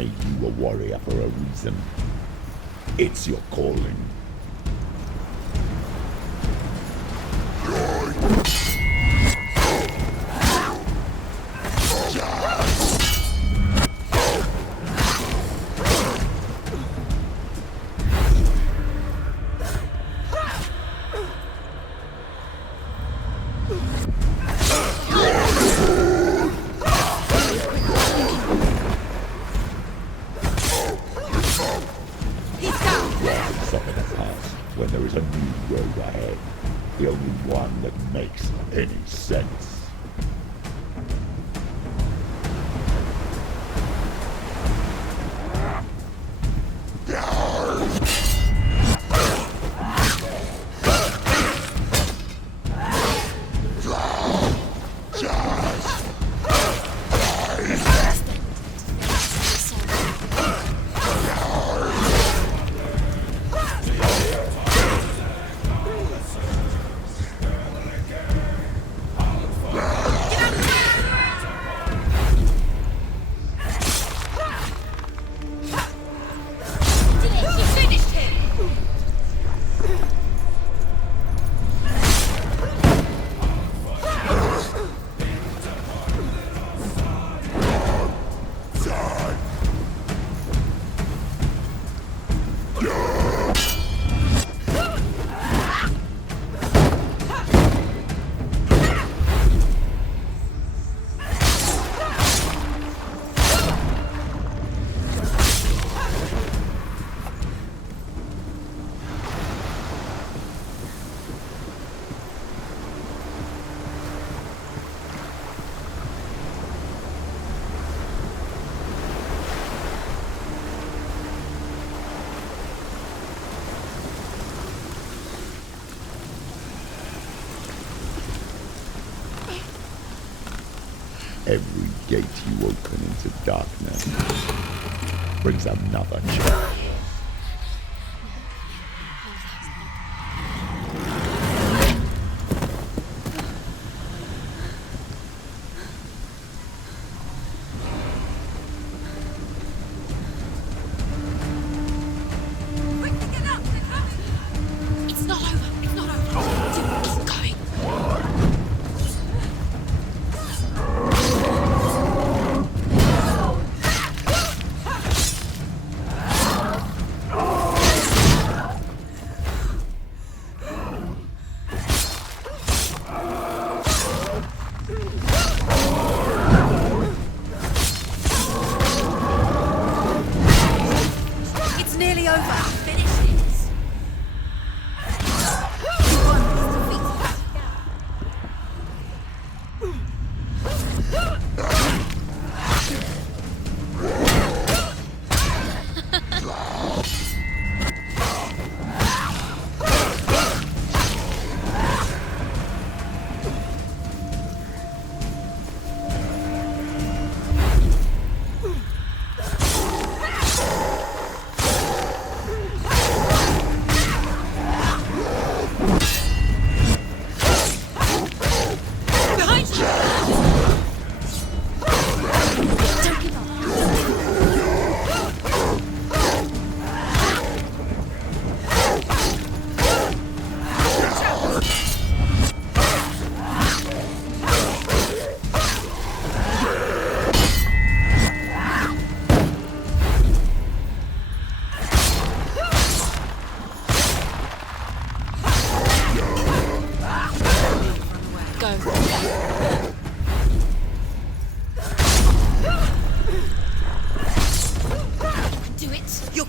made you a warrior for a reason. It's your calling. When there is a new road ahead, the only one that makes any sense. Every gate you open into darkness brings another change.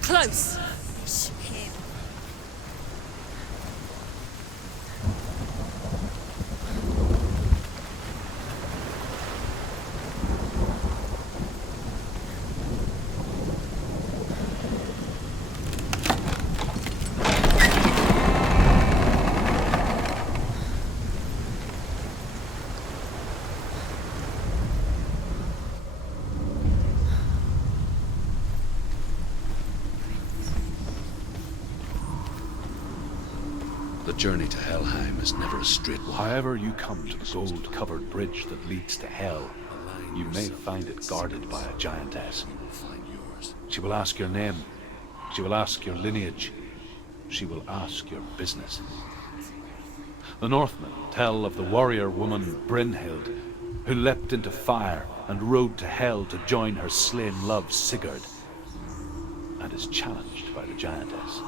Close! The journey to Helheim is never a straight one. However you come to the gold-covered bridge that leads to Hell, you may find it guarded by a giantess. You will find yours. She will ask your name. She will ask your lineage. She will ask your business. The Northmen tell of the warrior woman Brynhild, who leapt into fire and rode to hell to join her slain love Sigurd, and is challenged by the giantess.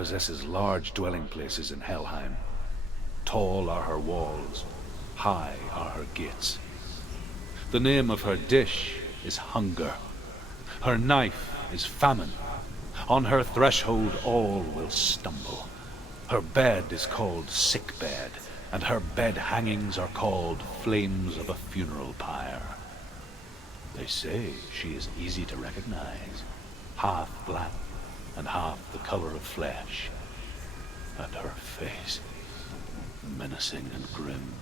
possesses large dwelling places in Helheim. Tall are her walls, high are her gates. The name of her dish is hunger. Her knife is famine. On her threshold all will stumble. Her bed is called sick bed, and her bed hangings are called flames of a funeral pyre. They say she is easy to recognize, half black and half the color of flesh, and her face menacing and grim.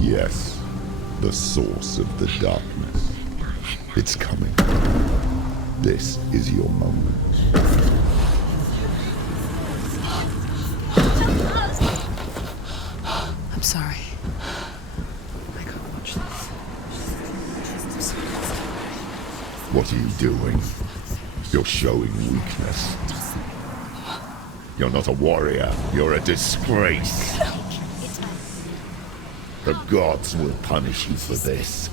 Yes, the source of the darkness. It's coming. This is your moment. I'm sorry. I can't watch this. What are you doing? You're showing weakness. You're not a warrior. You're a disgrace. The gods will punish you for this.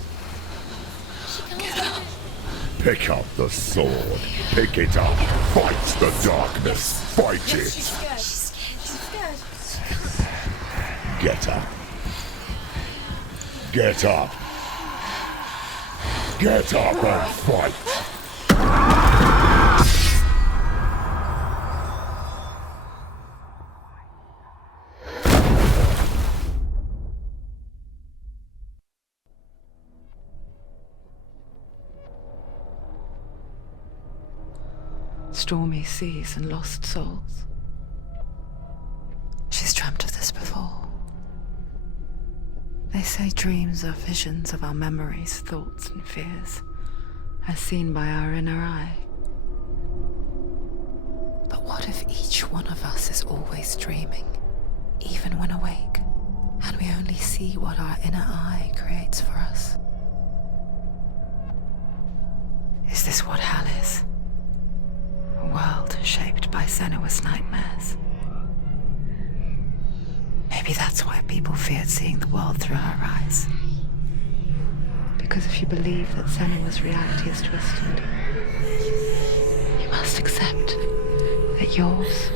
Pick up the sword. Pick it up. Fight the darkness. Fight it. She's scared. Get up. Get up. Get up and fight. Stormy seas and lost souls. She's dreamt of this before. They say dreams are visions of our memories, thoughts and fears, as seen by our inner eye. But what if each one of us is always dreaming, even when awake, and we only see what our inner eye creates for us? Is this what hell is? A world shaped by Senua's nightmares. Maybe that's why people feared seeing the world through her eyes. Because if you believe that Senua's reality is twisted, you must accept that yours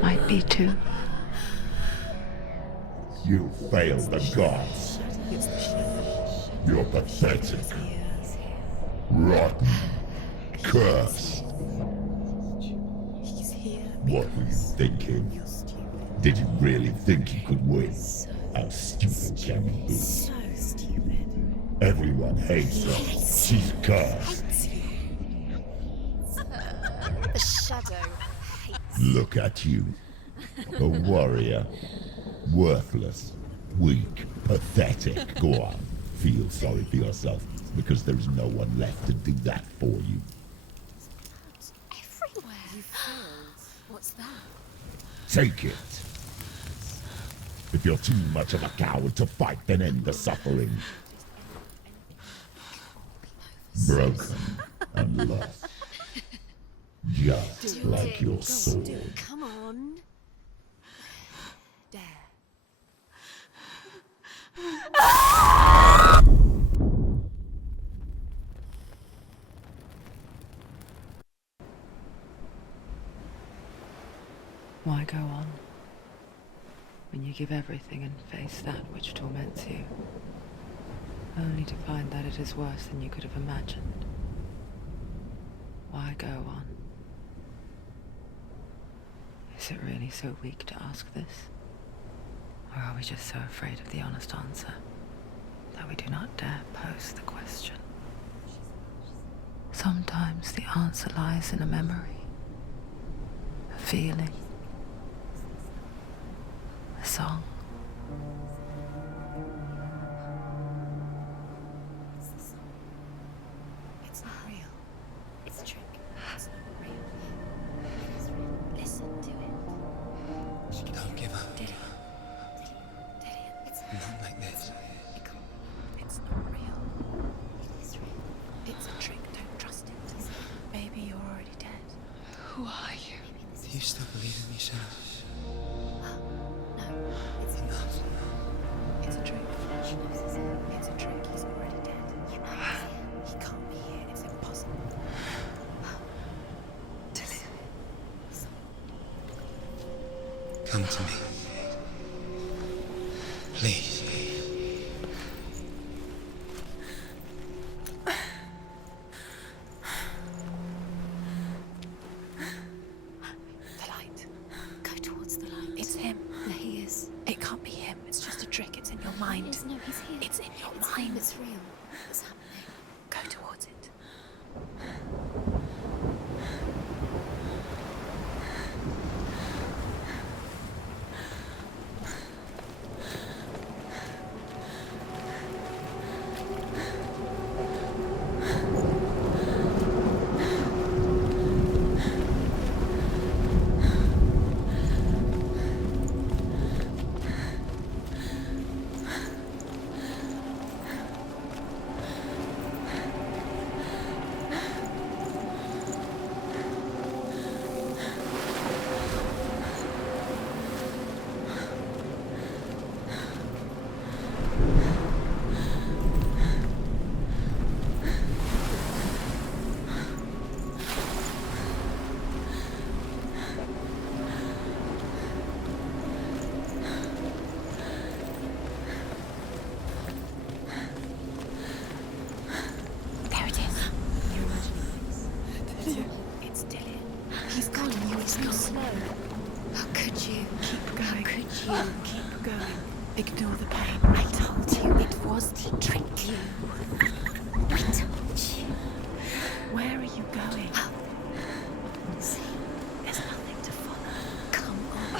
might be too. You failed the gods. You're pathetic. Rotten. Cursed. What were you thinking? Did you really think you could win? How stupid can you be? So stupid. Everyone hates her. She's cursed. The shadow hates. Look at you. A warrior. Worthless. Weak. Pathetic. Go on. Feel sorry for yourself, because there's no one left to do that for you. Everywhere. You failed. What's that? Take it. If you're too much of a coward to fight, then end the suffering. Broken and lost. Just like your sword. Come on. Dare. Why go on when you give everything and face that which torments you, only to find that it is worse than you could have imagined? Why go on? Is it really so weak to ask this? Or are we just so afraid of the honest answer though we do not dare pose the question. Sometimes the answer lies in a memory, a feeling, a song. It's not real. It's a trick. It's not real. It is real. Listen to it. Don't give up. Dillian. It's Not like this. it can't. It's not real. It is real. It's a trick. Don't trust it. Maybe you're already dead. Who are you? Do you still believe in me, Senua? No, it's Enough. It's a trick. It's a trick. He's already dead. You know he's here. He can't be here. It's impossible. Come to me. Please. The light. Go towards the light. It's him. There he is. It can't be him. It's just a trick. It's in your mind. No, he's here. It's in your mind. It's real. What's happening? Go towards it. There it is. It's Dillian. He's gone. He's not slow. How could you? Keep going. How could you? Keep going. Ignore the pain. I told you it was to trick you. I told you. Where are you going? See, there's nothing to follow. Come on.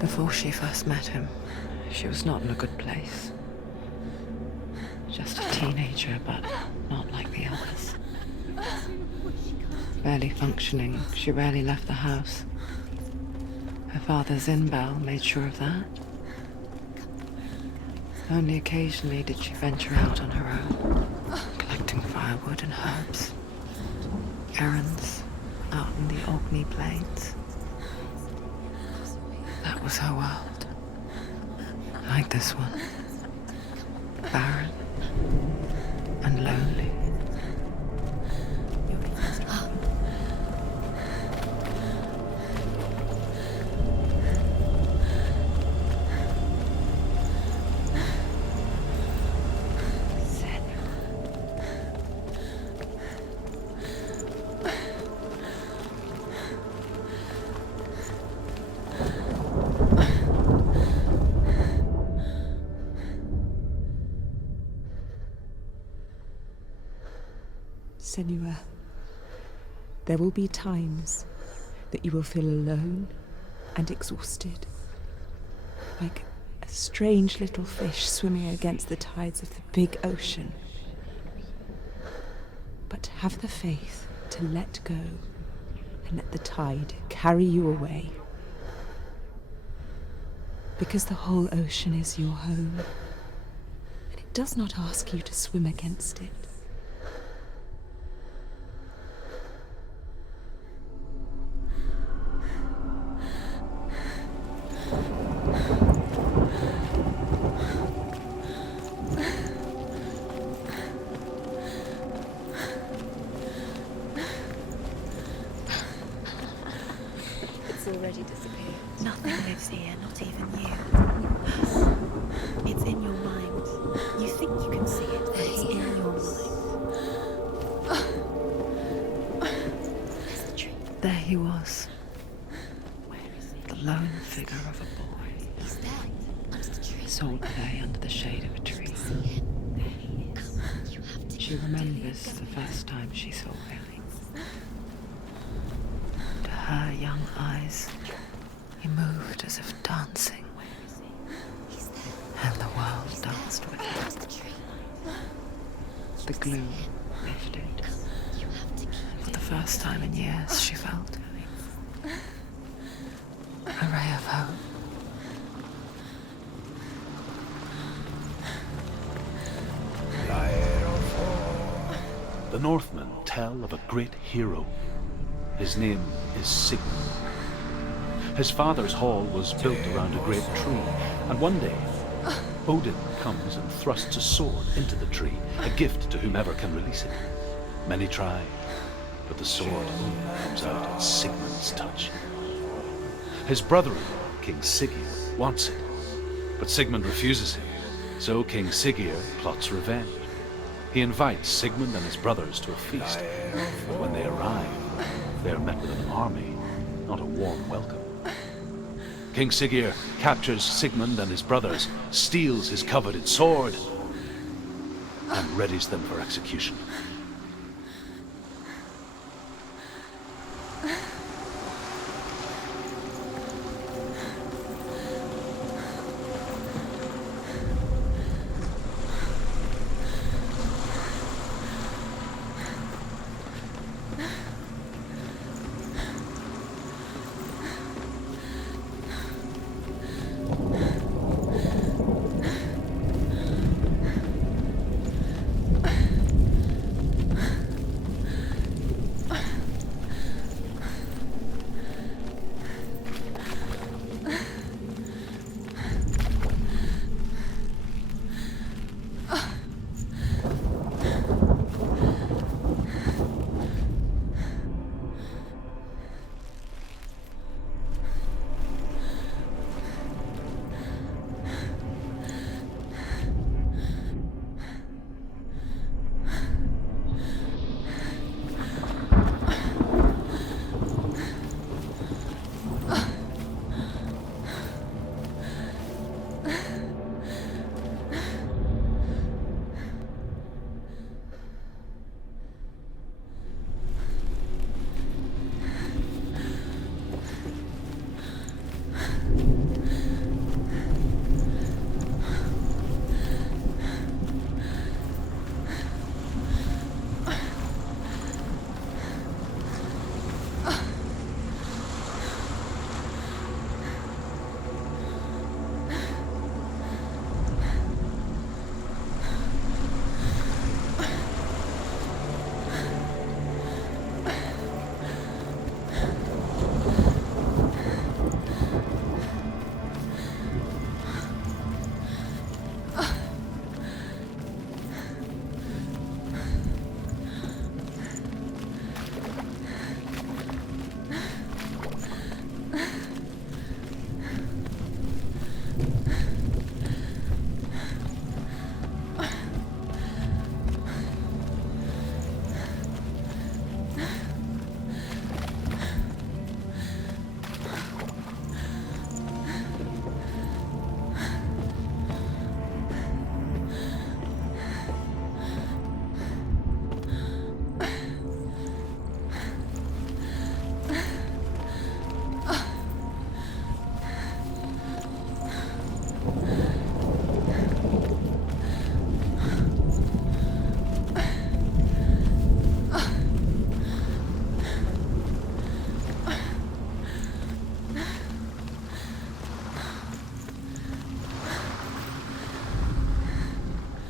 Before she first met him, she was not in a good place. Just a teenager, but not like the others. Barely functioning, she rarely left the house. Her father's in-bell made sure of that. Only occasionally did she venture out on her own, collecting firewood and herbs. Errands out in the Orkney Plains. That was her world. Like this one. Barren and lonely. Senua, there will be times that you will feel alone and exhausted, like a strange little fish swimming against the tides of the big ocean. But have the faith to let go and let the tide carry you away. Because the whole ocean is your home, and it does not ask you to swim against it. It's already disappeared. Nothing lives here, not even you. It's in your mind. You think you can see it, but it's in your mind. There he was, the lone figure of a boy. He's there, under the tree. His old lay under the shade of a tree. She remembers the first time she saw him. To her young eyes, he moved as if dancing, and the world danced with him. The gloom lifted. For the first time in years, she felt a ray of hope. The Northmen tell of a great hero. His name is Sigmund. His father's hall was built around a great tree, and one day, Odin comes and thrusts a sword into the tree, a gift to whomever can release it. Many try, but the sword only comes out at Sigmund's touch. His brother-in-law, King Siggeir, wants it, but Sigmund refuses him, so King Siggeir plots revenge. He invites Sigmund and his brothers to a feast, but when they arrive, they are met with an army, not a warm welcome. King Siggeir captures Sigmund and his brothers, steals his coveted sword, and readies them for execution.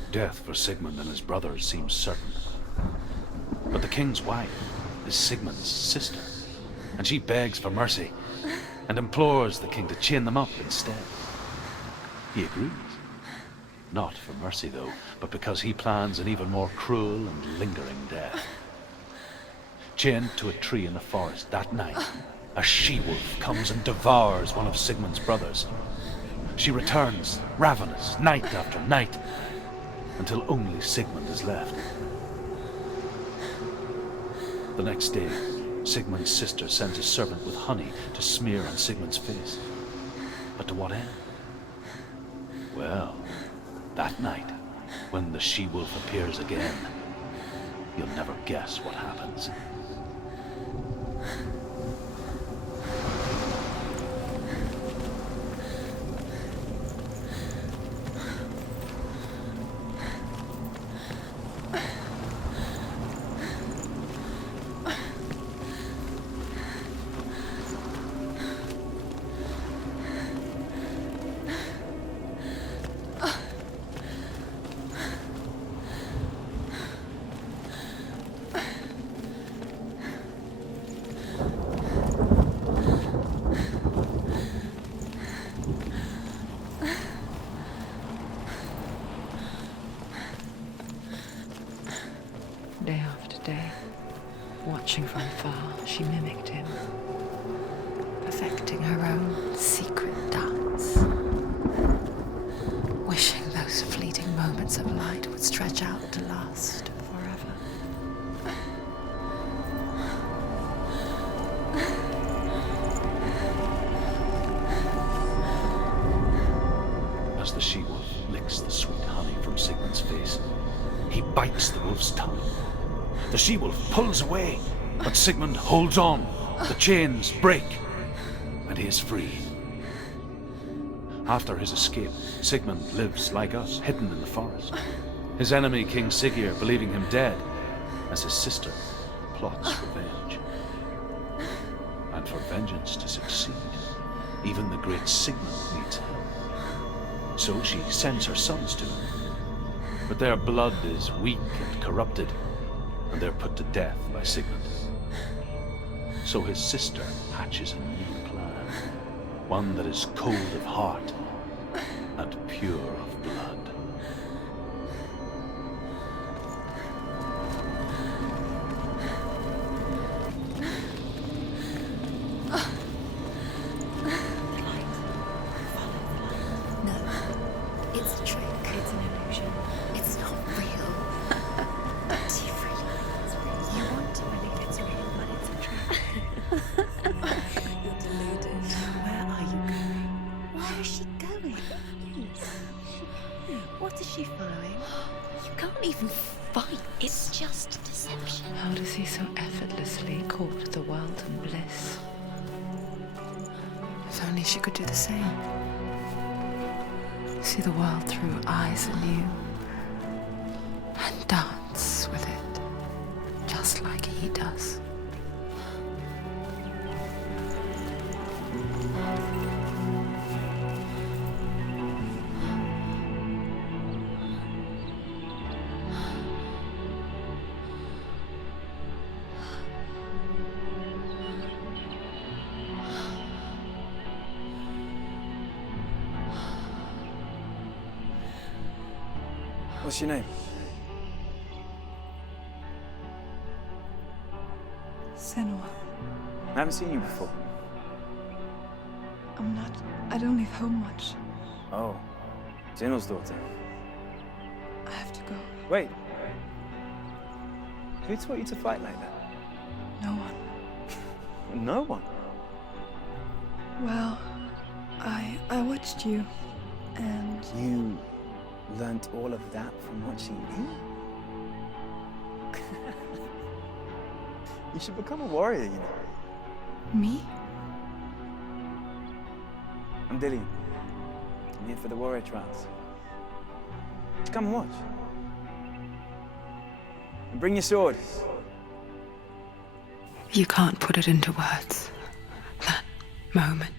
Death for Sigmund and his brothers seems certain. But the king's wife is Sigmund's sister, and she begs for mercy and implores the king to chain them up instead. He agrees. Not for mercy, though, but because he plans an even more cruel and lingering death. Chained to a tree in the forest that night, a she-wolf comes and devours one of Sigmund's brothers. She returns, ravenous, night after night. until only Sigmund is left. The next day, Sigmund's sister sends a servant with honey to smear on Sigmund's face. But to what end? Well, that night, when the she-wolf appears again, you'll never guess what happens. Day after day, watching from far, she mimicked him, perfecting her own secret dance, wishing those fleeting moments of light would stretch out to last forever. As the she-wolf licks the sweet honey from Sigmund's face, he bites the wolf's tongue. The she-wolf pulls away, but Sigmund holds on. The chains break, and he is free. After his escape, Sigmund lives like us, hidden in the forest. His enemy, King Siggeir, believing him dead, as his sister plots revenge. And for vengeance to succeed, even the great Sigmund needs help. So she sends her sons to him. But their blood is weak and corrupted, and they're put to death by Sigmund. So his sister hatches a new plan, one that is cold of heart and pure of blood. No, it's a trick. It's an illusion. It's not real. Do you really? You want to believe it's real, but it's a trick. You're deluded. Where are you going? Where is she going? What is she following? You can't even fight. It's just deception. How does he so effortlessly court the world and bliss? If only she could do the same. See the world through eyes anew and dance with it, just like he does. What's your name? Senua. I haven't seen you before. I don't leave home much. Oh, Zeno's daughter. I have to go. Wait. Who taught you to fight like that? No one. No one. Well, I watched you, and You learnt all of that from watching me? You should become a warrior, you know. me? I'm Dillian. I'm here for the warrior trials. Come and watch. And bring your sword. You can't put it into words. That moment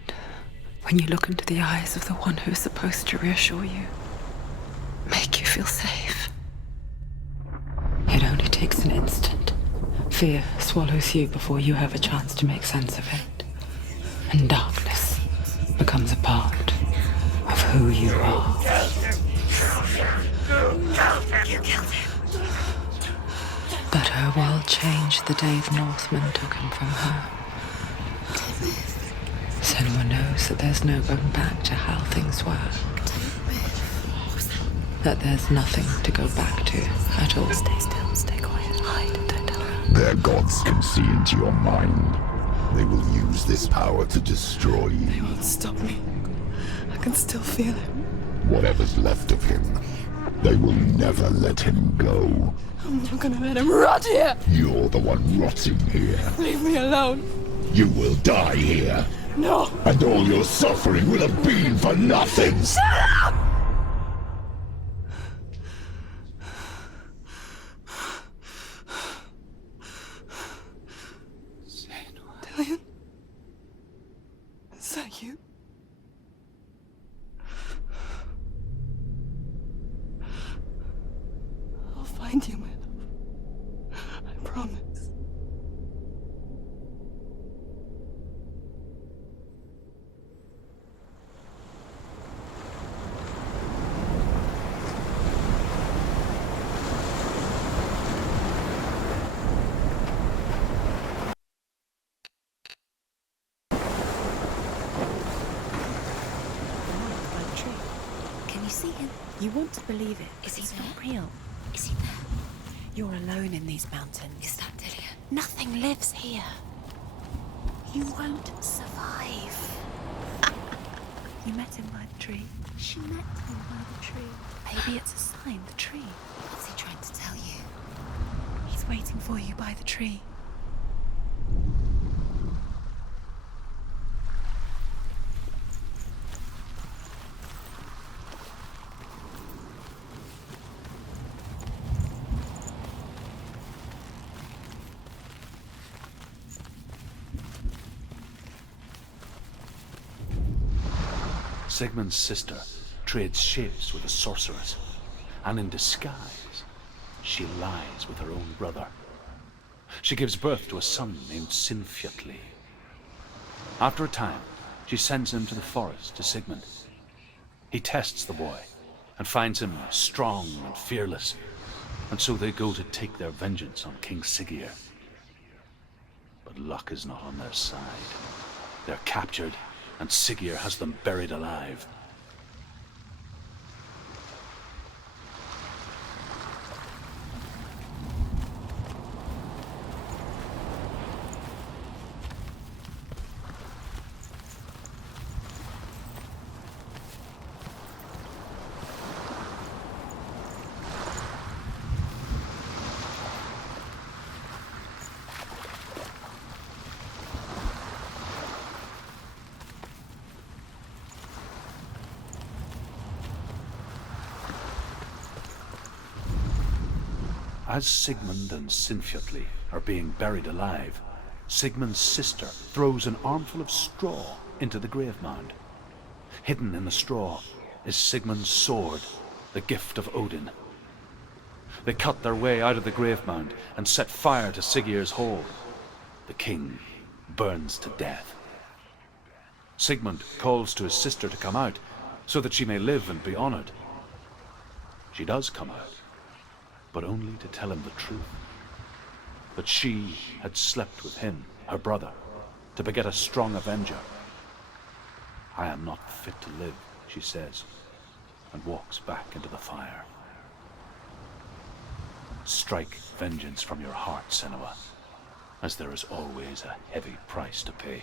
when you look into the eyes of the one who's supposed to reassure you, make you feel safe. It only takes an instant. Fear swallows you before you have a chance to make sense of it. And darkness becomes a part of who you are. You killed him. But her world changed the day the Northmen took him from her. Senua knows that there's no going back to how things were. That there's nothing to go back to at all. Stay still, stay quiet, hide, don't tell her. Their gods can see into your mind. They will use this power to destroy you. They won't stop me. I can still feel him. Whatever's left of him, they will never let him go. I'm not gonna let him rot here! You're the one rotting here. Leave me alone! You will die here. No! And all your suffering will have been for nothing. Shut up! Dillion? Is that you? I'll find you, my love. I promise. Can you see him? You want to believe it. Is he not real? Is he there? You're alone in these mountains. Is that Dillion? Nothing lives here. You won't survive. You met him by the tree. She met him by the tree. Maybe it's a sign, the tree. What's he trying to tell you? He's waiting for you by the tree. Sigmund's sister trades shapes with a sorceress, and in disguise, she lies with her own brother. She gives birth to a son named Sinfjotli. After a time, she sends him to the forest to Sigmund. He tests the boy and finds him strong and fearless, and so they go to take their vengeance on King Siggeir. But luck is not on their side. They're captured, and Siggeir has them buried alive. As Sigmund and Sinfjotli are being buried alive, Sigmund's sister throws an armful of straw into the grave mound. Hidden in the straw is Sigmund's sword, the gift of Odin. They cut their way out of the grave mound and set fire to Siggeir's hall. The king burns to death. Sigmund calls to his sister to come out so that she may live and be honored. She does come out, but only to tell him the truth. That she had slept with him, her brother, to beget a strong avenger. I am not fit to live, she says, and walks back into the fire. Strike vengeance from your heart, Senua, as there is always a heavy price to pay.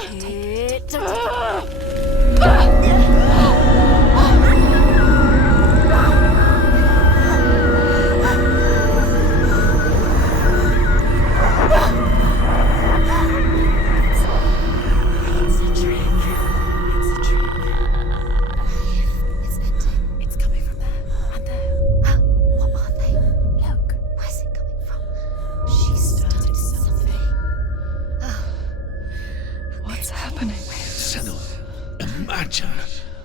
Take it. Don't take It's a trick. It's a trick. It's ending. It's coming from there. And there. Oh, what are they? Look. Where's it coming from? She started something. Oh. What's happening? Senua, imagine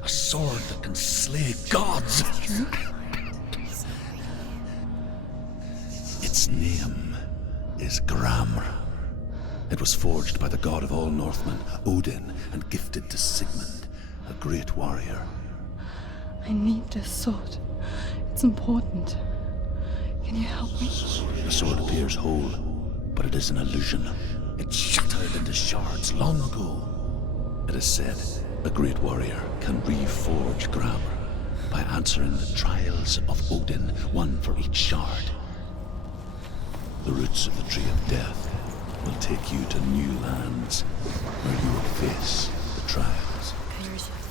a sword that can slay gods. Its name is Gramr. It was forged by the god of all Northmen, Odin, and gifted to Sigmund, a great warrior. I need this sword. It's important. Can you help me? The sword appears whole, but it is an illusion. It shattered into shards long ago. It is said a great warrior can reforge Gramr by answering the trials of Odin, one for each shard. The roots of the Tree of Death will take you to new lands where you will face the trials.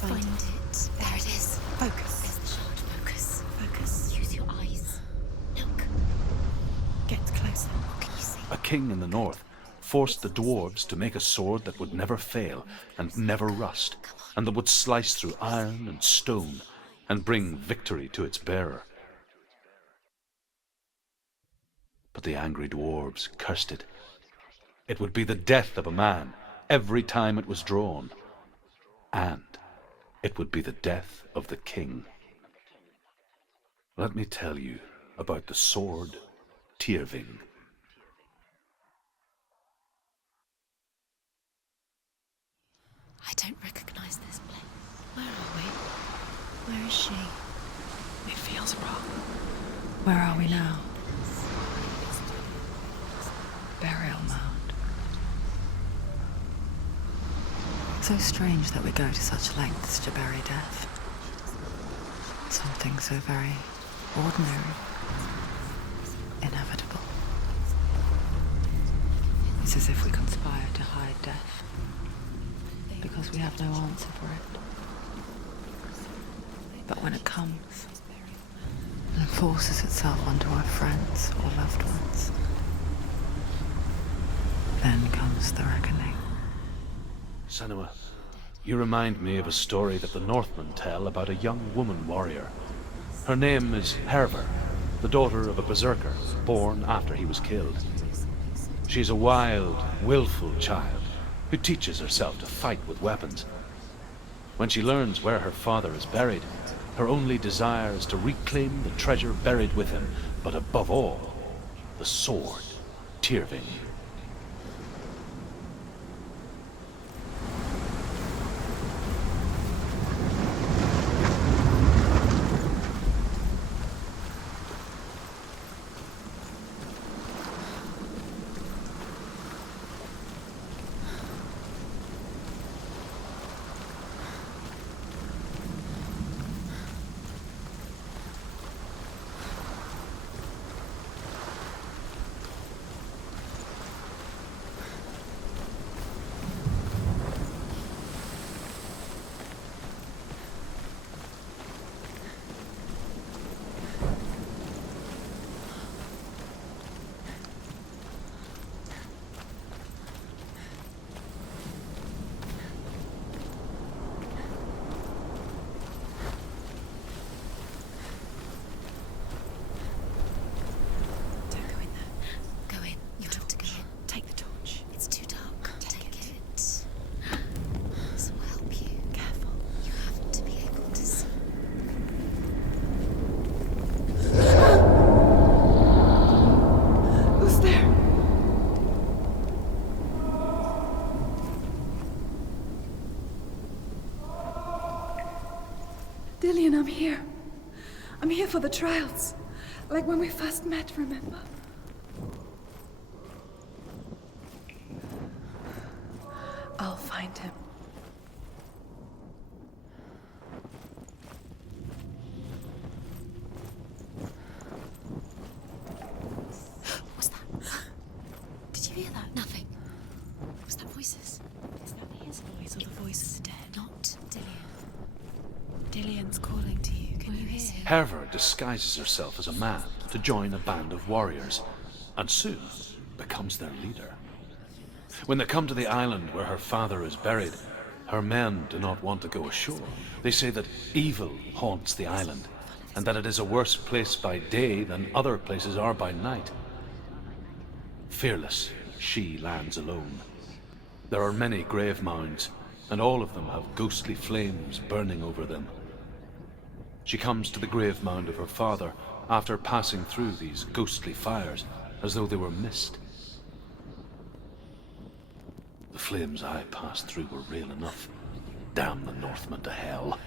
Find it. There it is. Focus. There's the shard. Focus. Focus. Use your eyes. Look. Get closer. What can you see? A king in the north forced the dwarves to make a sword that would never fail and never rust, and that would slice through iron and stone and bring victory to its bearer. But the angry dwarves cursed it. It would be the death of a man every time it was drawn, and it would be the death of the king. Let me tell you about the sword Tyrving. I don't recognize this place. Where are we? Where is she? It feels wrong. Where are we now? Burial mound. So strange that we go to such lengths to bury death. Something so very ordinary, inevitable. It's as if we conspire to hide death, because we have no answer for it. But when it comes and forces itself onto our friends or loved ones, then comes the reckoning. Senua, you remind me of a story that the Northmen tell about a young woman warrior. Her name is Hervor, the daughter of a berserker born after he was killed. She's a wild, willful child who teaches herself to fight with weapons. When she learns where her father is buried, her only desire is to reclaim the treasure buried with him, but above all, the sword, Tyrving. Dillian, I'm here. I'm here for the trials. Like when we first met, remember? I'll find him. What's that? Did you hear that? Nothing. Was that voices? There's nothing here. Herver disguises herself as a man to join a band of warriors, and soon becomes their leader. When they come to the island where her father is buried, her men do not want to go ashore. They say that evil haunts the island, and that it is a worse place by day than other places are by night. Fearless, she lands alone. There are many grave mounds, and all of them have ghostly flames burning over them. She comes to the grave mound of her father after passing through these ghostly fires, as though they were mist. The flames I passed through were real enough. Damn the Northmen to hell.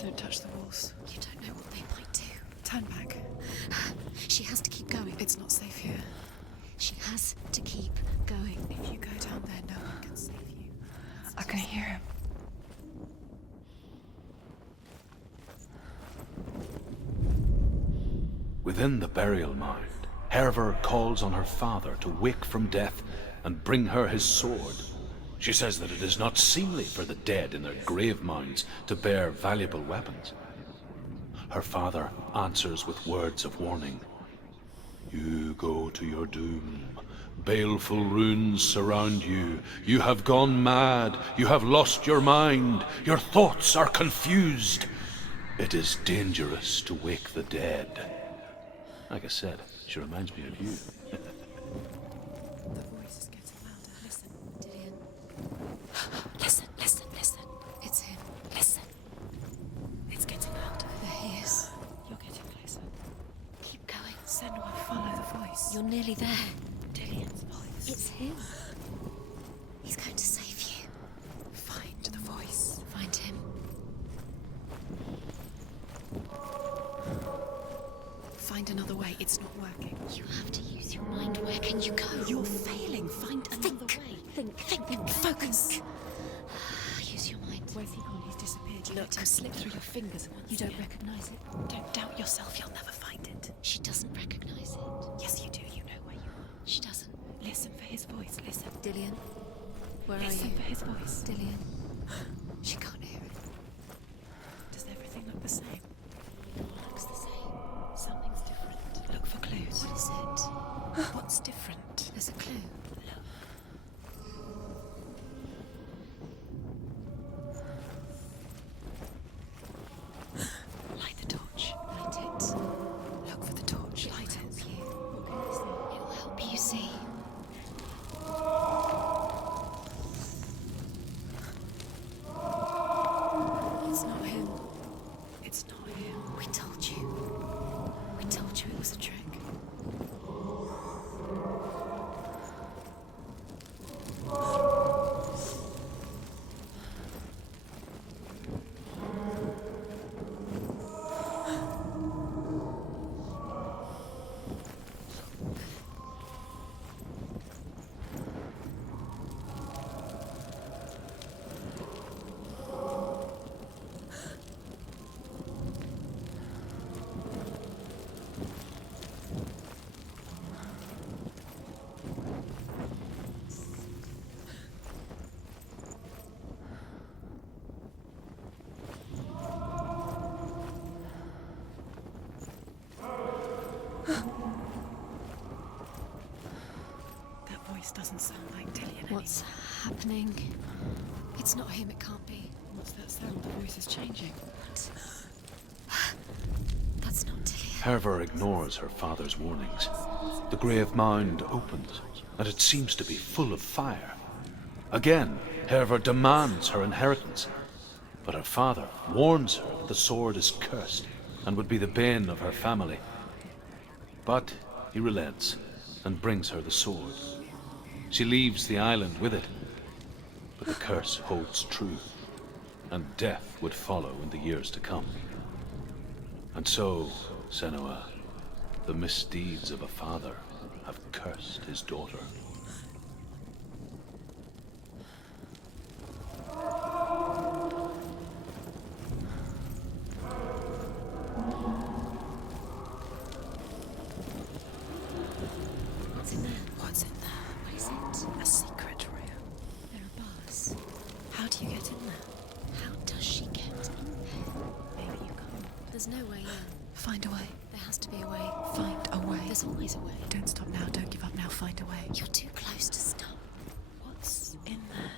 Don't touch the walls. You don't know what they might do. Turn back. She has to keep going. It's not safe here. She has to keep going. If you go down there, no one can save you. I can hear him. Within the burial mound, Herver calls on her father to wake from death and bring her his sword. She says that it is not seemly for the dead in their grave mounds to bear valuable weapons. Her father answers with words of warning. You go to your doom. Baleful runes surround you. You have gone mad. You have lost your mind. Your thoughts are confused. It is dangerous to wake the dead. Like I said, she reminds me of you. The voice is getting louder. Listen, Dillian. Listen, listen, listen. It's him. Listen. It's getting louder. There he is. You're getting closer. Keep going. Senua, follow the voice. You're nearly there. Dillian's voice. It's him. He's going to save you. Find the voice. Find him. Find another way. It's not working. You have to use your mind. Where can you go? You're failing. Find another way. Think. Focus. Use your mind. Where's he gone? He's disappeared. You let him slip through your fingers. You don't recognize it. Don't doubt yourself. You'll never find it. She doesn't recognize it. Yes, you do. You know where you are. She doesn't. Listen for his voice. Listen. Dillian. Where are you? Listen for his voice. Dillian. She can't hear it. Does everything look the same? It all looks the same. Something's different. Look for clues. What is it? What's different? There's a clue. Look. Light the torch. Light it. Look for the torch. Light it. What can you see? It will help you see. It's not him. It's not him. We told you. We told you it was a trick. Doesn't sound like Dillian. What's happening? It's not him, it can't be. What's that sound? The voice is changing. What? That's not Dillian. Herver ignores her father's warnings. The grave mound opens, and it seems to be full of fire. Again, Herver demands her inheritance, but her father warns her that the sword is cursed and would be the bane of her family. But he relents and brings her the sword. She leaves the island with it, but the curse holds true, and death would follow in the years to come. And so, Senua, the misdeeds of a father have cursed his daughter. Find a way. There has to be a way. Find a way. There's always a way. Don't stop now. Don't give up now. Find a way. You're too close to stop. What's in there?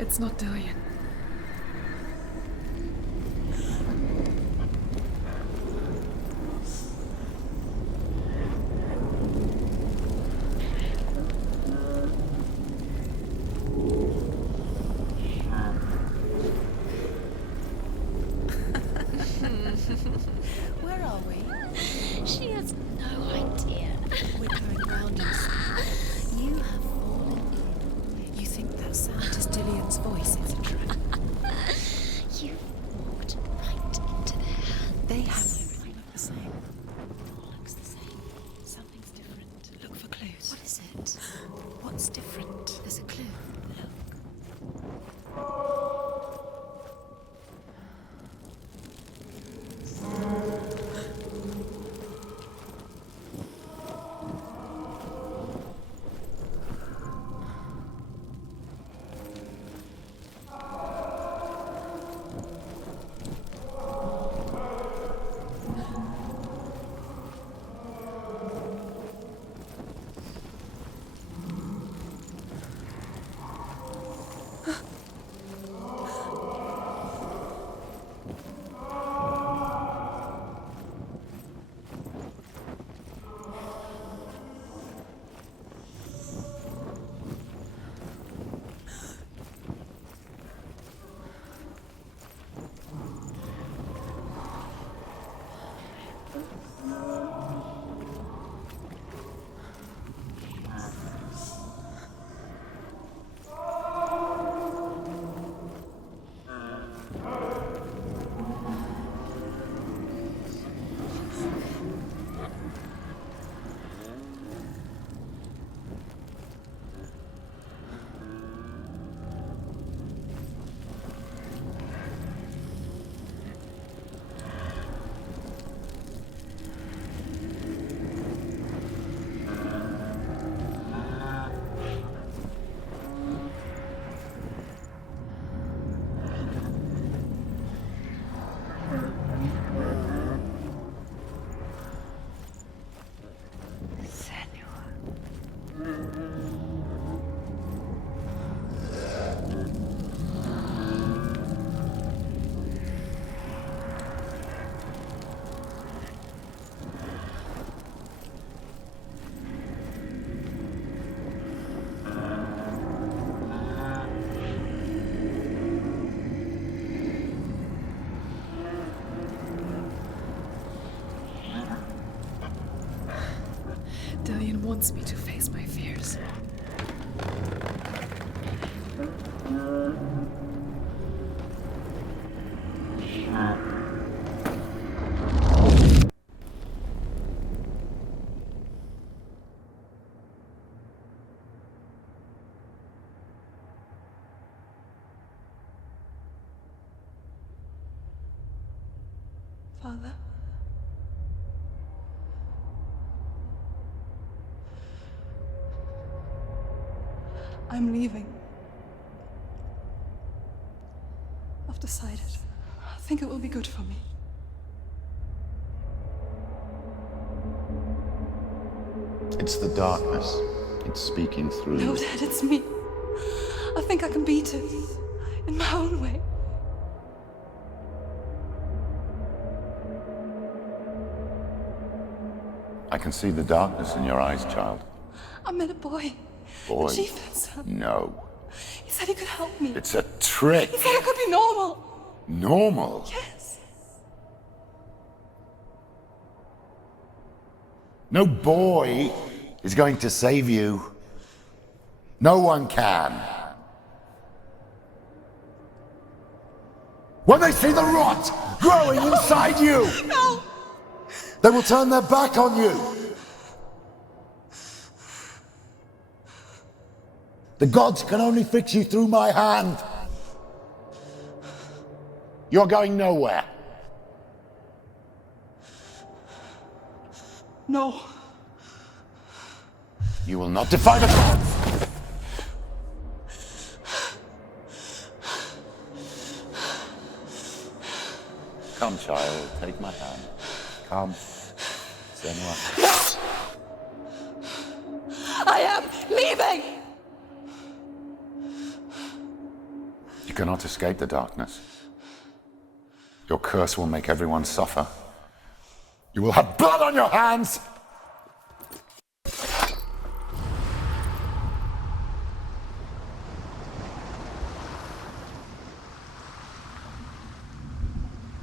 It's not Dillian. Where are we? She has no idea. We're going round in circles. You have fallen in. You think that sound is Dillian's voice? It's a trap. You walked right into their hands. They have everything look the same. It all looks the same. Something's different. Look for clues. What is it? What's different? There's a clue. Look. Dillian wants me to face my fears. Father? I'm leaving. I've decided. I think it will be good for me. It's the darkness. It's speaking through No, you. Dad, it's me. I think I can beat it. In my own way. I can see the darkness in your eyes, child. I met a boy. Boy. The chief and son. No. He said he could help me. It's a trick. He said I could be normal. Normal? Yes. No boy is going to save you. No one can. When they see the rot growing inside you, No! they will turn their back on you. The gods can only fix you through my hand. You're going nowhere. No. You will not defy the gods. Come, child, take my hand. Come. Senua. I am leaving! You cannot escape the darkness. Your curse will make everyone suffer. You will have blood on your hands!